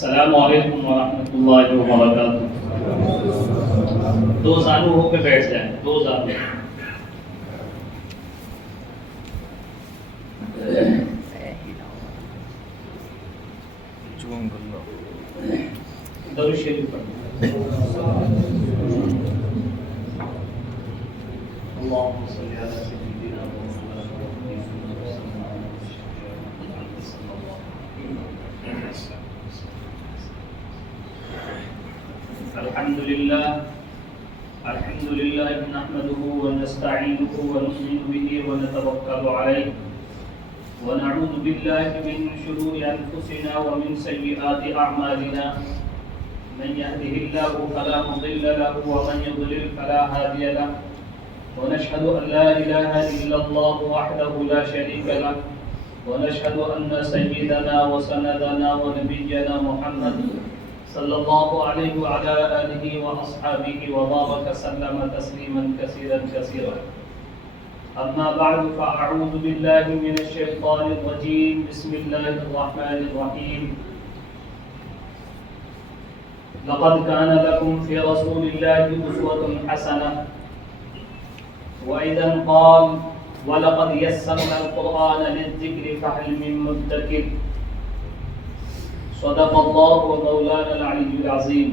السلام علیکم ورحمۃ اللہ وبرکاتہ۔ دو زانو ہو کے بیٹھ جائیں، دو زانو۔ درود شریف پڑھیں۔ اللهم صل على سيدنا الحمد لله نحمده ونستعينه ونؤمن به ونتوكل عليه ونعوذ بالله من شرور أنفسنا ومن سيئات أعمالنا من يهده الله فلا مضل له ومن يضلل فلا هادي له ونشهد أن لا إله إلا الله وحده لا شريك له ونشهد أن سيدنا وسندنا ونبينا محمد صلى الله عليه وعلى آله وأصحابه وبارك سلم تسليما كثيرا أما بعد فأعوذ بالله من الشيطان الرجيم بسم الله الرحمن الرحيم لقد كان لكم في رسول الله أسوة حسنة وإذا قال ولقد يسرنا القرآن للذكر فهل من مدكر صدق اللہ و مولانا العلی العظیم۔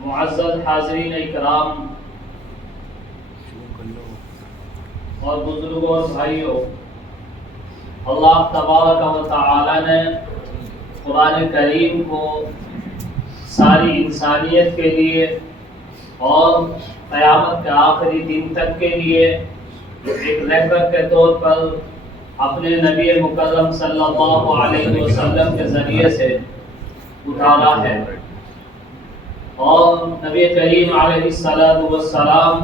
معزز حاضرین اکرام اور بزرگوں اور بھائیوں، اللہ تبارک و تعالی نے قرآن کریم کو ساری انسانیت کے لیے اور قیامت کے آخری دن تک کے لیے ایک رہبر کے طور پر اپنے نبی مکرم صلی اللہ علیہ وسلم کے ذریعے سے اتارا ہے، اور نبی کریم علیہ السلام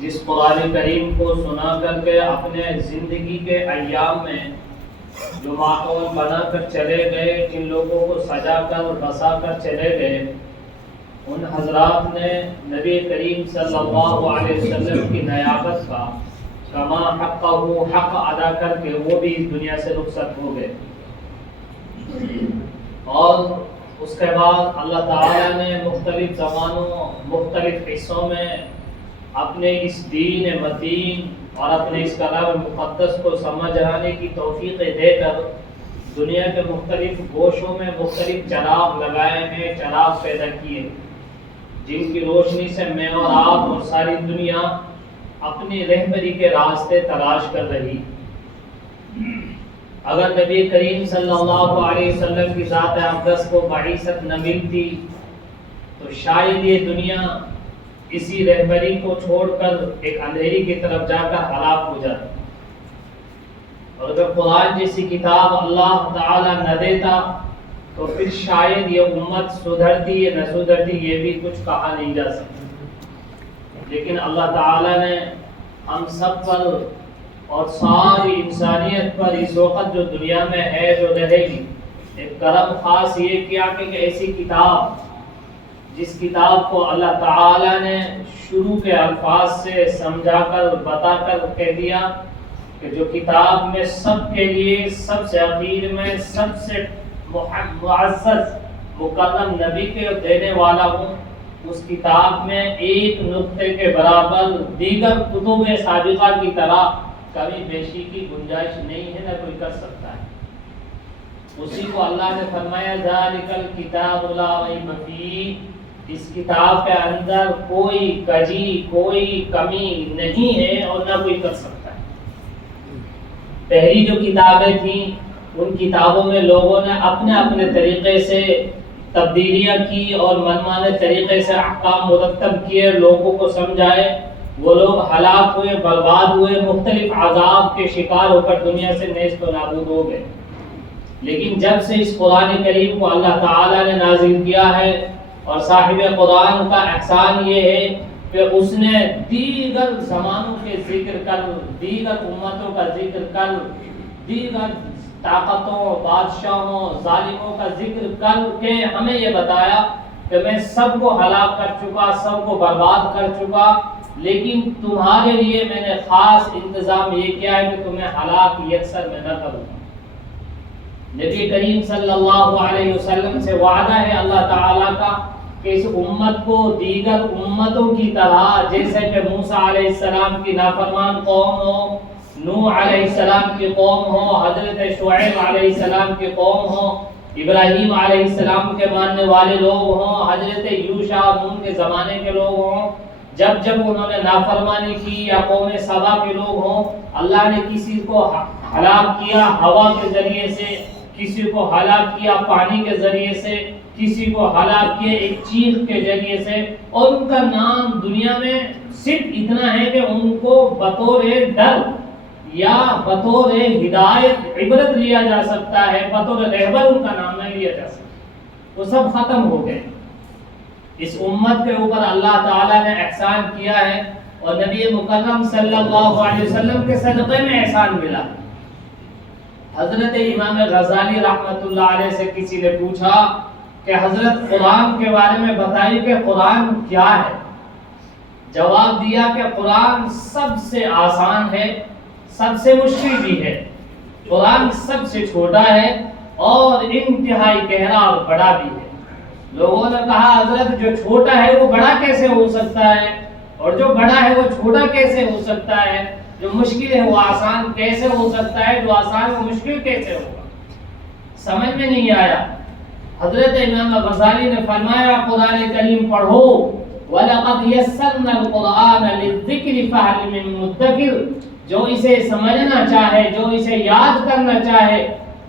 جس قرآن کریم کو سنا کر کے اپنے زندگی کے ایام میں جو ماحول بنا کر چلے گئے، جن لوگوں کو سجا کر بسا کر چلے گئے، ان حضرات نے نبی کریم صلی اللہ علیہ وسلم کی نیابت کا کما حق ادا کر کے وہ بھی اس دنیا سے رخصت ہو گئے۔ اور اس کے بعد اللہ تعالیٰ نے مختلف زمانوں مختلف حصوں میں اپنے اس دین متین اور اپنے اس کلام مقدس کو سمجھانے کی توفیق دے کر دنیا کے مختلف گوشوں میں مختلف چراغ لگائے ہیں، چراغ پیدا کیے، جن کی روشنی سے میں اور آپ اور ساری دنیا اپنی رہبری کے راستے تلاش کر رہی۔ اگر نبی کریم صلی اللہ علیہ وسلم کی ذات اقدس کو بعثت نہ ملتی تو شاید یہ دنیا اسی رہبری کو چھوڑ کر ایک اندھیری کی طرف جا کر ہلاک ہو جاتی، اور اگر قرآن جیسی کتاب اللہ تعالی نہ دیتا تو پھر شاید یہ امت سدھرتی یا نہ سدھرتی یہ بھی کچھ کہا نہیں جا سکتا۔ لیکن اللہ تعالیٰ نے ہم سب پر اور ساری انسانیت پر اس وقت جو دنیا میں ہے، جو رہے گی، ایک کرم خاص یہ کیا کہ ایسی کتاب جس کتاب کو اللہ تعالیٰ نے شروع کے الفاظ سے سمجھا کر بتا کر کہہ دیا کہ جو کتاب میں سب کے لیے سب سے اخیر میں سب سے معزز مکرم نبی کے دینے والا ہوں، اس کتاب میں ایک نقطے کے برابر دیگر کتب سابقہ کی طرح کمی بیشی کی گنجائش نہیں ہے، نہ کوئی کر سکتا ہے۔ اسی کو اللہ نے فرمایا ذالک الکتاب لا ریب فیہ، اس کتاب کے اندر کوئی کجی کوئی کمی نہیں ہے اور نہ کوئی کر سکتا ہے۔ پہلی جو کتابیں تھیں ان کتابوں میں لوگوں نے اپنے اپنے طریقے سے تبدیلیاں کی اور منمانے طریقے سے احکام مرتب کیے، لوگوں کو سمجھائے، وہ لوگ ہلاک ہوئے، برباد ہوئے، مختلف عذاب کے شکار ہو کر دنیا سے نیست و نابود ہو گئے۔ لیکن جب سے اس قرآن کریم کو اللہ تعالیٰ نے نازل کیا ہے، اور صاحب قرآن کا احسان یہ ہے کہ اس نے دیگر زمانوں کے ذکر کر، دیگر امتوں کا ذکر کر، دیگر طاقتوں، بادشاہوں، ظالموں کا ذکر کر کے ہمیں یہ بتایا کہ میں سب کو ہلاک کر چکا، سب کو برباد کر چکا، لیکن تمہارے لیے میں نے خاص انتظام یہ کیا ہے کہ تمہیں ہلاک یکسر میں نہ کروں۔ نبی کریم صلی اللہ علیہ وسلم سے وعدہ ہے اللہ تعالیٰ کا کہ اس امت کو دیگر امتوں کی طرح، جیسے کہ موسیٰ علیہ السلام کی نافرمان قوم ہو، نوح علیہ السلام کی قوم ہو، حضرت شعیب علیہ السلام کی قوم ہو، ابراہیم علیہ السلام کے ماننے والے لوگ ہوں، حضرت یوشع نون کے زمانے کے لوگ ہوں، جب انہوں نے نافرمانی کی، یا قوم سبا کے لوگ ہوں، اللہ نے کسی کو ہلاک کیا ہوا کے ذریعے سے، کسی کو ہلاک کیا پانی کے ذریعے سے، کسی کو ہلاک کیا ایک چیخ کے ذریعے سے، اور ان کا نام دنیا میں صرف اتنا ہے کہ ان کو بطور ڈر یا بطور ہدایت عبرت لیا جا سکتا ہے، بطور رہبر ان کا نام نہیں لیا جا سکتا، وہ سب ختم ہو گئے۔ اس امت کے اوپر اللہ تعالیٰ نے احسان کیا ہے، اور نبی مکرم صلی اللہ علیہ وسلم کے صدقے میں احسان ملا۔ حضرت امام غزالی رحمۃ اللہ علیہ سے کسی نے پوچھا کہ حضرت قرآن کے بارے میں بتائیے کہ قرآن کیا ہے؟ جواب دیا کہ قرآن سب سے آسان ہے، سب سے مشکل بھی ہے، قرآن سب سے چھوٹا ہے اور انتہائی گہرا اور بڑا بھی ہے۔ لوگوں نے کہا حضرت جو چھوٹا ہے وہ بڑا کیسے ہو سکتا ہے، اور جو بڑا ہے وہ چھوٹا کیسے ہو سکتا ہے، جو مشکل ہے وہ آسان کیسے ہو سکتا ہے، جو آسان وہ مشکل کیسے ہوگا؟ سمجھ میں نہیں آیا۔ حضرت امام غزالی نے فرمایا قرآن کریم پڑھو، وَلَقَدْ يَسَّرْنَا الْقُرْآنَ لِلذِّكْرِ فَهَلْ مِن مُدَّكِرٍ، جو اسے سمجھنا چاہے، جو اسے یاد کرنا چاہے،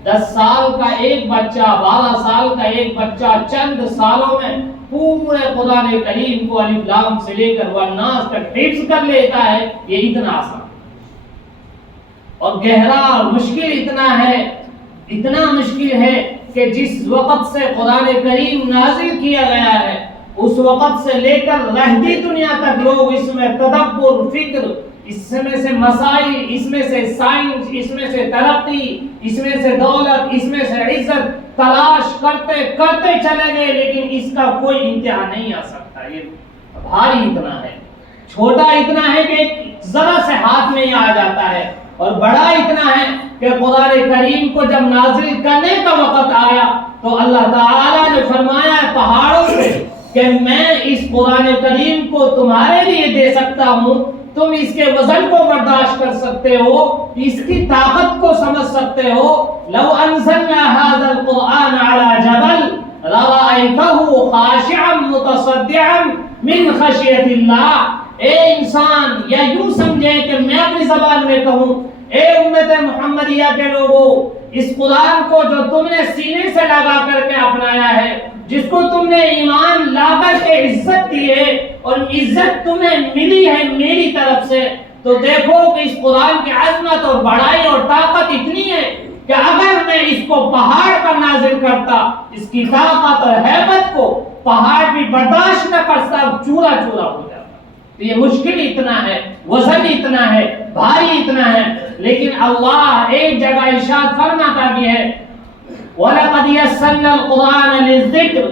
10 سال کا ایک بچہ، 12 سال کا ایک بچہ چند سالوں میں پورے قرآن کریم کو الف لام سے لے کر والناس تک حفظ کر لیتا ہے، یہ اتنا آسان اور گہرا اور مشکل اتنا ہے، اتنا مشکل ہے کہ جس وقت سے قرآن کریم نازل کیا گیا ہے اس وقت سے لے کر رہتی دنیا تک لوگ اس میں تدبر، فکر، اس میں سے مسائل، اس میں سے سائنس، اس میں سے ترقی، اس میں سے دولت، اس میں سے عزت تلاش کرتے کرتے چلے گئے، لیکن اس کا کوئی انتہا نہیں آ سکتا۔ یہ بھاری اتنا ہے، چھوٹا اتنا ہے کہ ذرا سے ہاتھ میں ہی آ جاتا ہے، اور بڑا اتنا ہے کہ قرآن کریم کو جب نازل کرنے کا وقت آیا تو اللہ تعالیٰ نے فرمایا پہاڑوں سے کہ میں اس قرآن کریم کو تمہارے لیے دے سکتا ہوں، تم اس کے وزن کو برداشت کر سکتے ہو، اس کی طاقت کو سمجھ سکتے ہو۔ لو انزلنا هذا القرآن على جبل لرأيته خاشعا متصدعا من خشية الله۔ اے انسان، یا یوں سمجھے کہ میں اپنی زبان میں کہوں، اے امت محمدیہ کے لوگوں، اس قرآن کو جو تم نے سینے سے لگا کر کے اپنایا ہے، جس کو تم نے ایمان لا کر کے عزت دی ہے، اور عزت تمہیں ملی ہے میری طرف سے، تو دیکھو کہ اس قرآن کی عظمت اور بڑائی اور طاقت اتنی ہے کہ اگر میں اس کو پہاڑ پر نازل کرتا، اس کی طاقت اور ہیبت کو پہاڑ بھی برداشت نہ کرتا، چورا چورا ہو جاتا۔ تو یہ مشکل اتنا ہے، وزن اتنا ہے، بھاری اتنا ہے، لیکن اللہ ایک جگہ ارشاد فرماتا بھی ہے وَلَقَدْ يَسَّرْنَا الْقُرْآنَ لِلذِّكْرِ،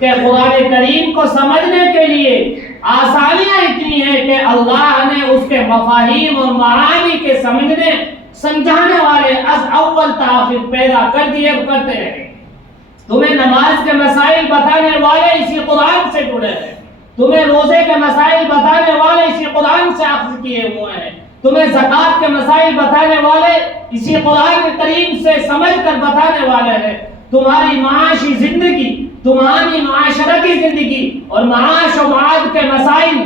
کہ قرآن کریم کو سمجھنے کے لیے آسانیاں اتنی ہیں کہ اللہ نے اس کے مفاہیم اور معانی کے سمجھانے والے از اول تاخیر پیدا کر دیے، کرتے رہے۔ تمہیں نماز کے مسائل بتانے والے اسی قرآن سے جڑے ہیں، تمہیں روزے کے مسائل بتانے والے اسی قرآن سے اخذ کیے ہوئے ہیں، تمہیں زکوٰۃ کے مسائل بتانے والے اسی قرآن کریم سے سمجھ کر بتانے والے ہیں۔ تمہاری معاشی زندگی، تمہاری معاشرتی زندگی اور معاش و معاد کے مسائل،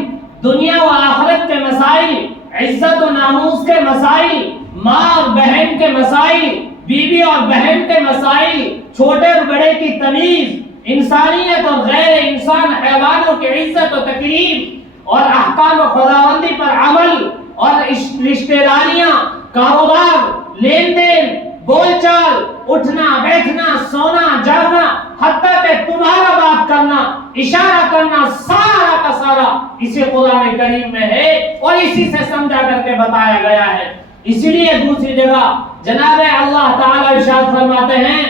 دنیا و آخرت کے مسائل، عزت و ناموس کے مسائل، ماں اور بہن کے مسائل، بیوی اور بہن کے مسائل، چھوٹے اور بڑے کی تمیز، انسانیت اور غیر انسان حیوانوں کی عزت و تکریم اور احکام و خداوندی پر عمل اور رشتہ داریاں، کاروبار، لین دین، بول چال، اٹھنا بیٹھنا، سونا جاگنا، حتیٰ کہ تمہارا بات کرنا، اشارہ کرنا، سارا کا سارا اسی قرآن کریم میں ہے اور اسی سے سمجھا کر کے بتایا گیا ہے۔ اسی لیے دوسری جگہ جناب اللہ تعالی ارشاد فرماتے ہیں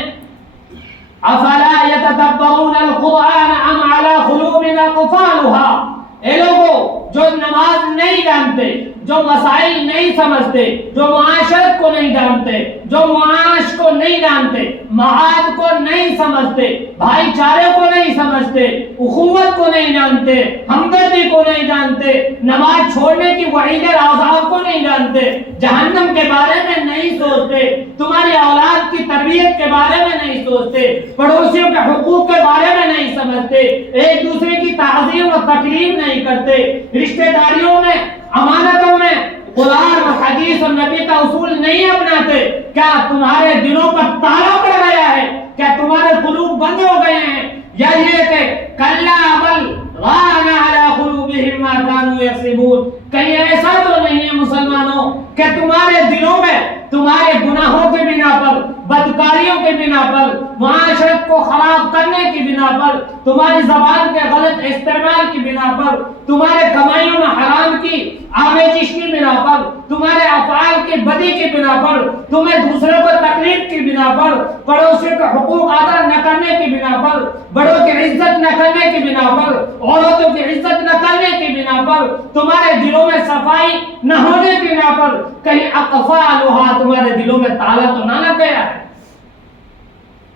افلا يتدبرون القرآن ام على قلوب اقفالها، اے لوگوں جو نماز نہیں جانتے، جو مسائل نہیں سمجھتے، جو معاشرت کو کو نہیں جانتے، جو معاش کو نہیں جانتے، معاد کو نہیں سمجھتے، بھائی چارے کو نہیں سمجھتے، اخوت کو نہیں جانتے، ہمدردی کو نہیں جانتے، نماز چھوڑنے کی وعید عذاب کو نہیں جانتے، جہنم کے بارے میں نہیں سوچتے، تمہاری اولاد کی تربیت کے بارے میں نہیں سوچتے، پڑوسیوں کے حقوق کے بارے میں نہیں سمجھتے، ایک دوسرے کی تعظیم و تکریم نہیں کرتے، رشتہ داریوں میں، امانتوں میں قرآن و حدیث اور نبی کا اصول نہیں اپناتے، کیا تمہارے دلوں پر تالا پڑ گیا ہے؟ کیا تمہارے قلوب بند ہو گئے ہیں؟ یا یہ کہ کلا بل ران علی قلوبہم ما کانوا یکسبون، کہیں ایسا تو نہیں ہے مسلمانوں کہ تمہارے دلوں میں تمہارے گناہوں کی بنا پر، بدکاریوں کی بنا پر، معاشرت کو خراب کرنے کی بنا پر، تمہاری زبان کے غلط استعمال کی بنا پر، تمہارے کمائیوں میں حرام کی آمیزش کی بنا پر، تمہارے افعال کی بدی کی بنا پر، تمہیں دوسروں کو تکلیف کی بنا پر، پڑوسیوں کے حقوق ادا نہ کرنے کی بنا پر، بڑوں کی عزت نہ کرنے کی بنا پر، عورتوں کی عزت نہ کرنے کی بنا پر، تمہارے دلوں میں صفائی نہ ہونے کی بنا پر، کہیں اقفالها تمہارے دلوں میں تالا تو نہ لگ گیا ہے؟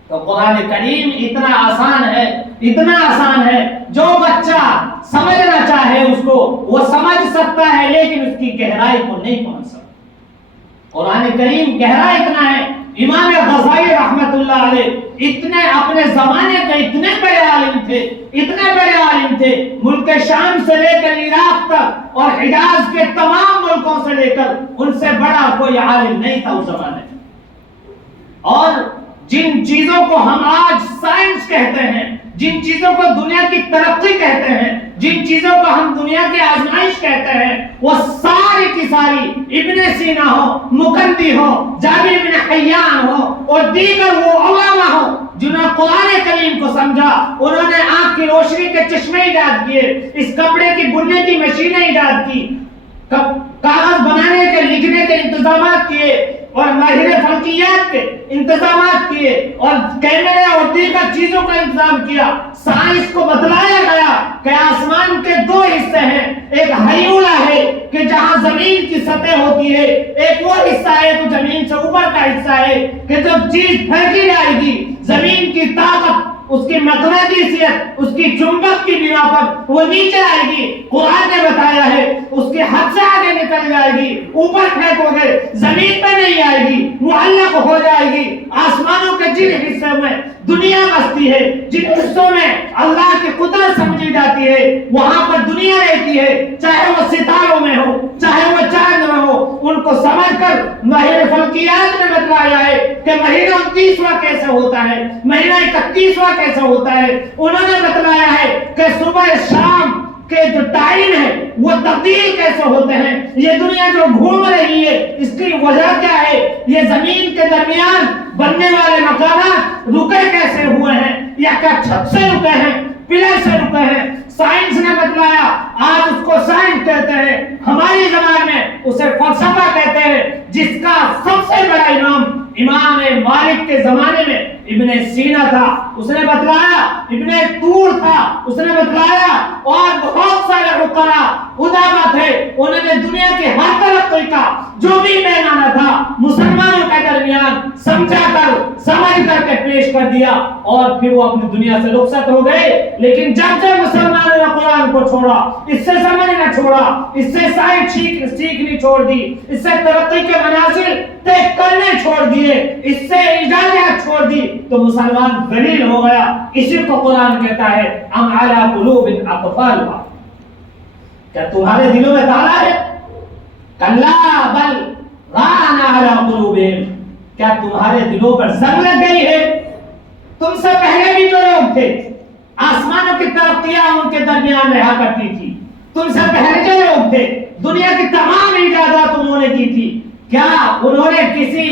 تو قرآن کریم اتنا آسان ہے، جو بچہ سمجھنا چاہے اس کو وہ سمجھ سکتا ہے، لیکن اس کی گہرائی کو نہیں پہنچ سکتا۔ قرآن کریم گہرا اتنا ہے، امام غزالی رحمت اللہ علیہ اتنے اپنے زمانے کے اتنے بڑے عالم تھے، ملک شام سے لے کر عراق تک اور حجاز کے تمام ملکوں سے لے کر ان سے بڑا کوئی عالم نہیں تھا اس زمانے میں۔ اور جن چیزوں کو ہم آج سائنس کہتے ہیں، جن چیزوں کو دنیا کی ترقی کہتے ہیں، جن چیزوں کو ہم دنیا کی آزمائش کہتے ہیں، وہ ساری کی ساری ابن سینا ہو، مکندی ہو، جابر بن حیان ہو اور دیگر وہ علماء ہو جنہوں نے قرآن کریم کو سمجھا، انہوں نے آنکھ کی روشنی کے چشمے ایجاد کیے، اس کپڑے کی بننے کی مشینیں ایجاد کی، کاغذ بنانے کے لکھنے کے انتظامات کیے اور ماہر فلکیات کے انتظامات کیے اور کیمرے اور دیگر چیزوں کا انتظام کیا۔ سائنس کو بتلایا گیا کہ آسمان کے دو حصے ہیں، ایک ہیولا ہے کہ جہاں زمین کی سطح ہوتی ہے، ایک وہ حصہ ہے جو زمین سے اوپر کا حصہ ہے کہ جب چیز پھینکی جائے گی زمین کی طاقت، اس کی مقناطیسیت، اس کی چمبک کی بنا پر وہ نیچے آئے گی۔ قرآن نے بتایا ہے اس کے حد سے آگے نکل جائے گی، اوپر پھینکو گے زمین پہ نہیں آئے گی، معلق ہو جائے گی۔ آسمانوں کے جن حصے میں دنیا بستی ہے، جن حصوں میں اللہ کی قدرت سمجھی جاتی ہے، وہاں پر دنیا رہتی ہے، چاہے وہ ستاروں میں ہو، چاہے وہ چاند میں ہو۔ ان کو سمجھ کر ماہر فلکیات نے بتلایا ہے کہ مہینہ 29واں کیسے ہوتا ہے، مہینہ 31واں کیسے ہوتا ہے۔ انہوں نے بتلایا ہے کہ صبح شام کے جو ٹائم ہے وہ تبدیل کیسے ہوتے ہیں، یہ دنیا جو گھوم رہی ہے اس کی وجہ کیا ہے، یہ زمین کے درمیان بننے والے مکانات رکے کیسے ہوئے ہیں، یا کیا چھت سے رکے ہیں، پلر سے رکے ہیں۔ سائنس نے بتلایا، آج اس کو سائنس کہتے ہیں، ہماری زبان میں اسے فلسفہ کہتے ہیں، جس کا سب سے بڑا امام مالک کے زمانے میں ابن سینا تھا، اس نے بتلایا، ابن طور تھا، اس نے بتلایا، اور بہت سارے عقلاء ادبا تھے، انہوں نے دنیا کے ہر ترقی کا جو بھی پیمانہ تھا مسلمانوں کے درمیان سمجھا کر سمجھ کر کے پیش کر دیا، اور پھر وہ اپنی دنیا سے رخصت ہو گئے۔ لیکن جب مسلمانوں نے قرآن کو چھوڑا، اس سے سمجھنا چھوڑا، اس سے سائنس سیکھنی چھوڑ دی، اس سے ترقی کے منازل طے کرنے چھوڑ دیے، اس سے ایجادات چھوڑ دی، تو مسلمان ذلیل ہو گیا۔ اسی کو قرآن کہتا ہے ام علی قلوب اقفالها، کیا تمہارے دلوں میں تالا ہے؟ کلا بل ران علی قلوبہم، کیا تمہارے دلوں پر زنگ لگ گئی ہے؟ تم سے پہلے بھی جو لوگ تھے، آسمانوں کی ترقیاں ان کے درمیان رہا کرتی تھی، تم سے پہلے جو لوگ تھے دنیا کی تمام ایجادات انہوں نے کی تھی، کیا انہوں نے کسی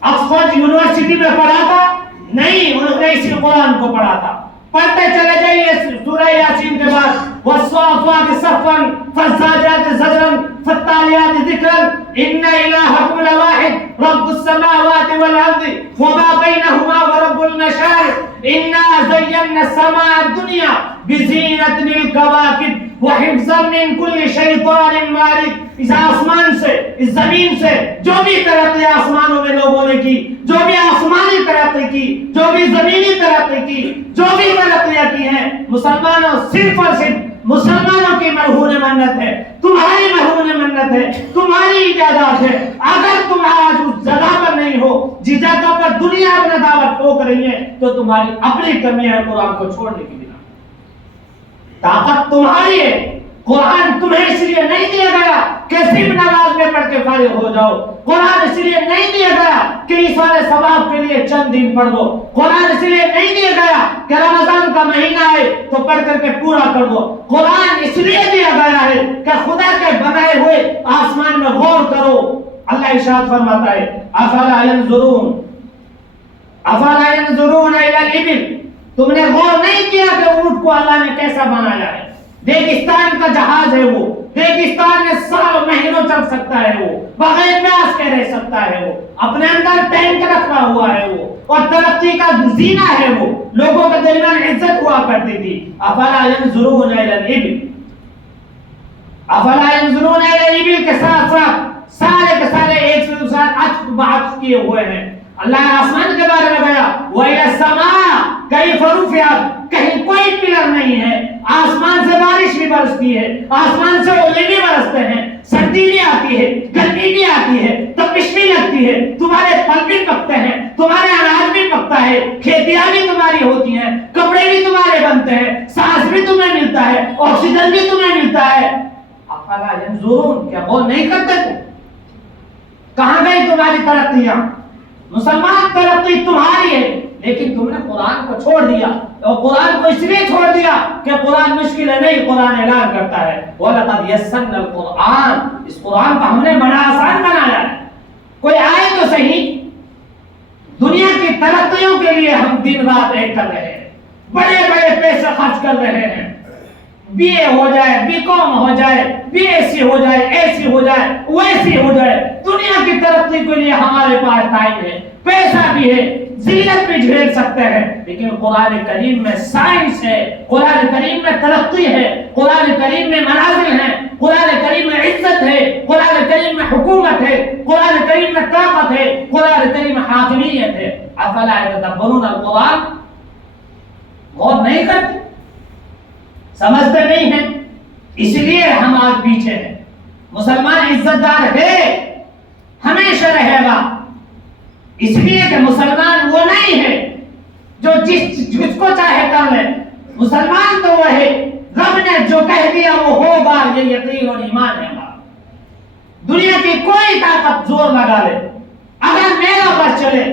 آکسفورڈ یونیورسٹی میں پڑھا تھا؟ نہیں، انہوں نے اسی قرآن کو پڑھا تھا۔ پڑھتے چلے جائیے سورہ یاسین کے بعد والصافات صفا فالزاجرات زجرا فالتاليات ذکرا ان الہکم لواحد رب السماوات والارض وما بینہما ورب المشارق انا زینا السماء الدنیا بزینۃ الکواکب وحفظا من کل شیطان مارد. اس آسمان سے، اس زمین سے جو بھی ترقی آسمانوں میں لوگوں نے کی، جو بھی آسمانی ترقی کی، جو بھی زمینی ترقی کی، جو بھی ترقیاں کی ہیں، مسلمانوں صرف اور صرف مسلمانوں کی مرہون منت ہے، تمہاری مرہون منت ہے، تمہاری ایجادات ہے. اگر تم آج اس جگہ پر نہیں ہو جس جگہ پر دنیا اپنا دعوت ٹھوک رہی ہے، تو تمہاری اپنی کمی ہے قرآن کو چھوڑنے کی بنا. طاقت تمہاری ہے. قرآن تمہیں اس لیے نہیں دیا گیا کہ صرف نماز میں پڑھ کے فارغ ہو جاؤ. قرآن اس لیے نہیں دیا گیا کہ اس والے ثواب کے لیے چند دن پڑھ دو. قرآن اس لیے نہیں دیا گیا کہ رمضان کا مہینہ ہے تو پڑھ کر کے پورا کر دو. قرآن اس لیے دیا گیا ہے کہ خدا کے بنائے ہوئے آسمان میں غور کرو. اللہ ارشاد فرماتا ہے افلا ينظرون الى الابل. تم نے غور نہیں کیا کہ اونٹ کو اللہ نے کیسا بنایا ہے. ریگستان کا جہاز ہے وہ، ریگستان میں سال مہینوں چل سکتا ہے وہ، بغیر پیاس کے رہ سکتا ہے وہ، اپنے اندر ٹینک رکھا ہوا ہے وہ، اور ترقی کا زینہ ہے وہ، لوگوں کے درمیان عزت ہوا کرتی تھی. افلا ينظرون الى الابل. افلا ينظرون الى الابل کے ساتھ ساتھ سارے کے سارے ایک سے دوسرا عطف بعطف کیے ہوئے ہیں. اللہ آسمان کے بارے میں گیا وَإِلَى السَّمَاءِ كَيْفَ رُفِعَتْ. کہیں کوئی پلر نہیں ہے. آسمان سے بارش بھی برستی ہے، آسمان سے اولے بھی برستے ہیں، سردی بھی آتی ہے، گرمی بھی آتی ہے، تپش بھی لگتی ہے، تمہارے پھل بھی پکتے ہیں، تمہارے اناج بھی پکتا ہے، کھیتیاں بھی تمہاری ہوتی ہیں، کپڑے بھی تمہارے بنتے ہیں، سانس بھی تمہیں ملتا ہے، آکسیجن بھی تمہیں ملتا ہے. افلا ينظرون. کیا غور نہیں کرتے تم؟ کہاں گئی تمہاری ترقیاں؟ مسلمان ترقی تمہاری ہے، لیکن تم نے قرآن کو چھوڑ دیا. اور قرآن کو اس لیے چھوڑ دیا کہ قرآن مشکل ہے نہیں. قرآن اعلان کرتا ہے وَلَقَدْ يَسَّرْنَا الْقُرْآنَ. اس قرآن کو ہم نے بڑا آسان بنایا ہے. کوئی آئے تو صحیح. دنیا کی ترقیوں کے لیے ہم دن رات ایک کر رہے ہیں، بڑے بڑے پیسے خرچ کر رہے ہیں. بی اے ہو جائے، بی کام ہو جائے، بی ایس سی ہو جائے، ایسی ہو جائے، ویسی ہو جائے. دنیا کی ترقی کے لیے ہمارے پاس ٹائم ہے، پیسہ بھی ہے، زینت بھی جھیل سکتے ہیں. لیکن قرآن کریم میں سائنس ہے، قرآن کریم میں ترقی ہے، قرآن کریم میں منازل ہیں، قرآن کریم میں عزت ہے، قرآن کریم میں حکومت ہے، قرآن کریم میں طاقت ہے، قرآن کریم میں حاکمیت ہے. افلا يتدبرون القرآن. غور نہیں کرتے، سمجھتے نہیں ہیں، اس لیے ہم آج پیچھے ہیں. مسلمان عزت دار ہے، ہمیشہ رہے گا. اس لیے کہ مسلمان وہ نہیں ہے جو جس کو چاہے کر لے. مسلمان تو وہ ہے رب نے جو کہہ دیا وہ ہوگا، یہ یقین اور ایمان ہے ہمارا. دنیا کی کوئی طاقت زور لگا لے، اگر میرا بس چلے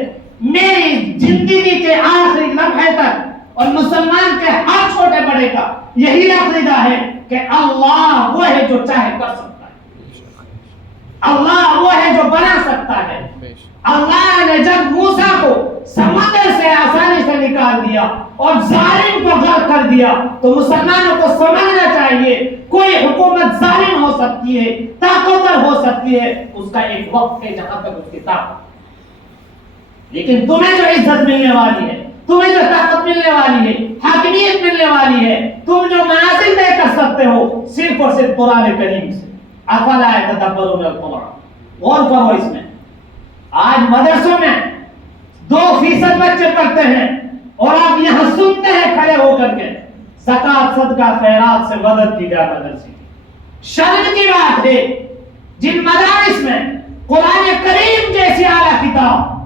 میری زندگی کے آخری لمحے تک، اور مسلمان کے ہر چھوٹے بڑے کا یہی عقیدہ ہے کہ اللہ وہ ہے جو چاہے کر سکتا ہے، اللہ وہ ہے جو بنا سکتا ہے. اللہ نے جب موسیٰ کو سمندر سے آسانی سے نکال دیا اور ظالم کو غرق کر دیا، تو مسلمانوں کو سمجھنا چاہیے کوئی حکومت ظالم ہو سکتی ہے، طاقتور ہو سکتی ہے، اس کا ایک وقت ہے جہاں تک اس کی طاقت. لیکن تمہیں جو عزت ملنے والی ہے، تمہیں جو طاقت ملنے والی ہے، حاکمیت ملنے والی ہے، تم جو منازل طے کر سکتے ہو صرف اور صرف قرآن کریم سے. افلا يتدبرون القرآن. غور کرو اس میں. آج مدرسوں میں 2% بچے پڑھتے ہیں اور آپ یہاں سنتے ہیں کھڑے ہو کر کے زکات صدقہ خیرات سے مدد کی جائے مدرسے کی. شرم کی بات ہے جن مدارس میں قرآن کریم جیسی اعلیٰ کتاب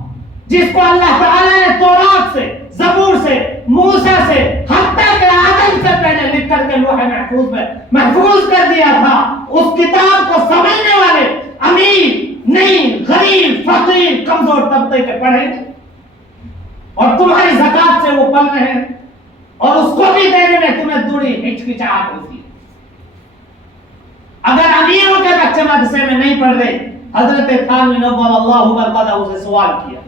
جس کو اللہ تعالیٰ نے تورات سے، زبور سے، موسیٰ سے، حتیٰ کہ آدم سے پہلے لکھ کر کے لوح محفوظ میں محفوظ کر دیا تھا، اس کتاب کو سمجھنے والے امیر نہیں، غریب، فقیر، کمزور طبقے کے پڑھیں گے، اور تمہاری زکات سے وہ پل رہے ہیں، اور اس کو بھی دینے میں تمہیں تھوڑی ہچکچاہٹ ہوتی ہے. اگر امیروں کے بچے مدرسے میں نہیں پڑھ رہے، حضرت تھانوی نور اللہ مرقدہ سے سوال کیا،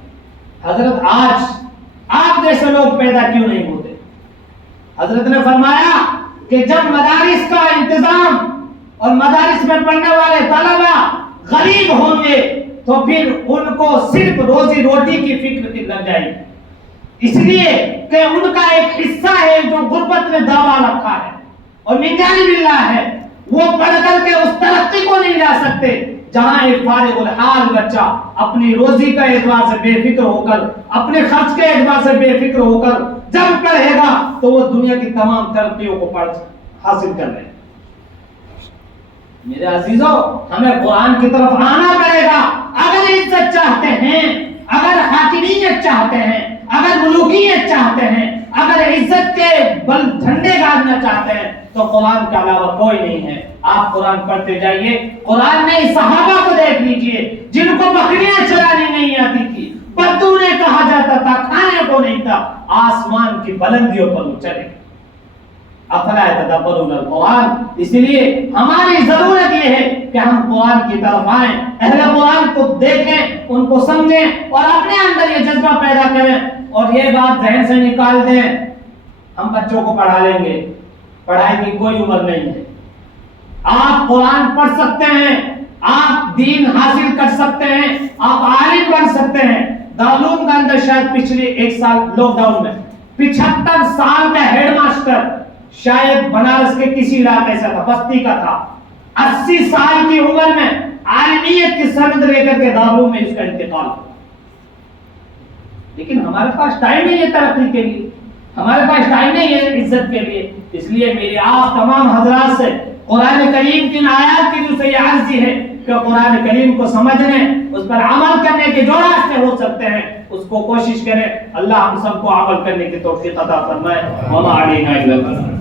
حضرت آج آپ جیسے لوگ پیدا کیوں نہیں ہوتے؟ حضرت نے فرمایا کہ جب مدارس کا انتظام اور مدارس میں پڑھنے والے طلبہ غریب ہوں گے تو پھر ان کو صرف روزی روٹی کی فکر لگ جائے گی. اس لیے کہ ان کا ایک حصہ ہے جو غربت نے دبا رکھا ہے، اور من جانب اللہ ہے، وہ پڑھ کر کے اس ترقی کو نہیں جا سکتے جہاں ایک فارغ الحال بچہ اپنی روزی کا اعتبار سے بے فکر ہو کر، اپنے خرچ کے اعتبار سے بے فکر ہو کر جب پڑھے گا تو وہ دنیا کی تمام ترقیوں کو حاصل کر لے۔ میرے عزیزوں، ہمیں قرآن کی طرف آنا پڑے گا۔ اگر عزت چاہتے ہیں، اگر حاکمیت چاہتے ہیں، اگر ملوکیت چاہتے ہیں، اگر عزت کے بل جھنڈے گاڑنا چاہتے ہیں تو قرآن کے علاوہ کوئی نہیں ہے۔ آپ قرآن پڑھتے جائیے، قرآن میں صحابہ کو دیکھ لیجئے جن کو بکریاں چرانی نہیں آتی تھی، پتو نے کہا جاتا تھا، کھانے کو نہیں تھا، آسمان کی بلندیوں پر وہ چلے۔ افلا یتدبرون القرآن، اس لیے ہماری ضرورت یہ ہے کہ ہم قرآن کی طرف آئیں، اہل قرآن کو دیکھیں، ان کو سمجھیں اور اپنے اندر یہ جذبہ پیدا کریں اور یہ بات ذہن سے نکال دیں ہم بچوں کو پڑھا لیں گے، پڑھائی کی کوئی عمر نہیں ہے۔ آپ قرآن پڑھ سکتے ہیں، آپ دین حاصل کر سکتے ہیں، آپ عالم بن سکتے ہیں۔ دارالعلوم کے اندر شاید پچھلے ایک سال لاک ڈاؤن میں 75 سال کا ہیڈ ماسٹر شاید بنارس کے کسی علاقے سے تھا، بستی کا تھا، 80 سال کی عمر میں عالمیت کی سند لے کر کے دارالعلوم میں اس کا انتقال ہوا۔ لیکن ہمارے پاس ٹائم نہیں ہے ترقی کے لیے، ہمارے پاس ٹائم نہیں ہے عزت کے لیے۔ اس لیے میری آپ تمام حضرات سے قرآن کریم کی آیات کی جو سے یہ عرضی ہے کہ قرآن کریم کو سمجھنے، اس پر عمل کرنے کے جو راستے ہو سکتے ہیں اس کو کوشش کریں۔ اللہ ہم سب کو عمل کرنے کی توفیق عطا فرمائے۔ وما علینا الا البلاغ۔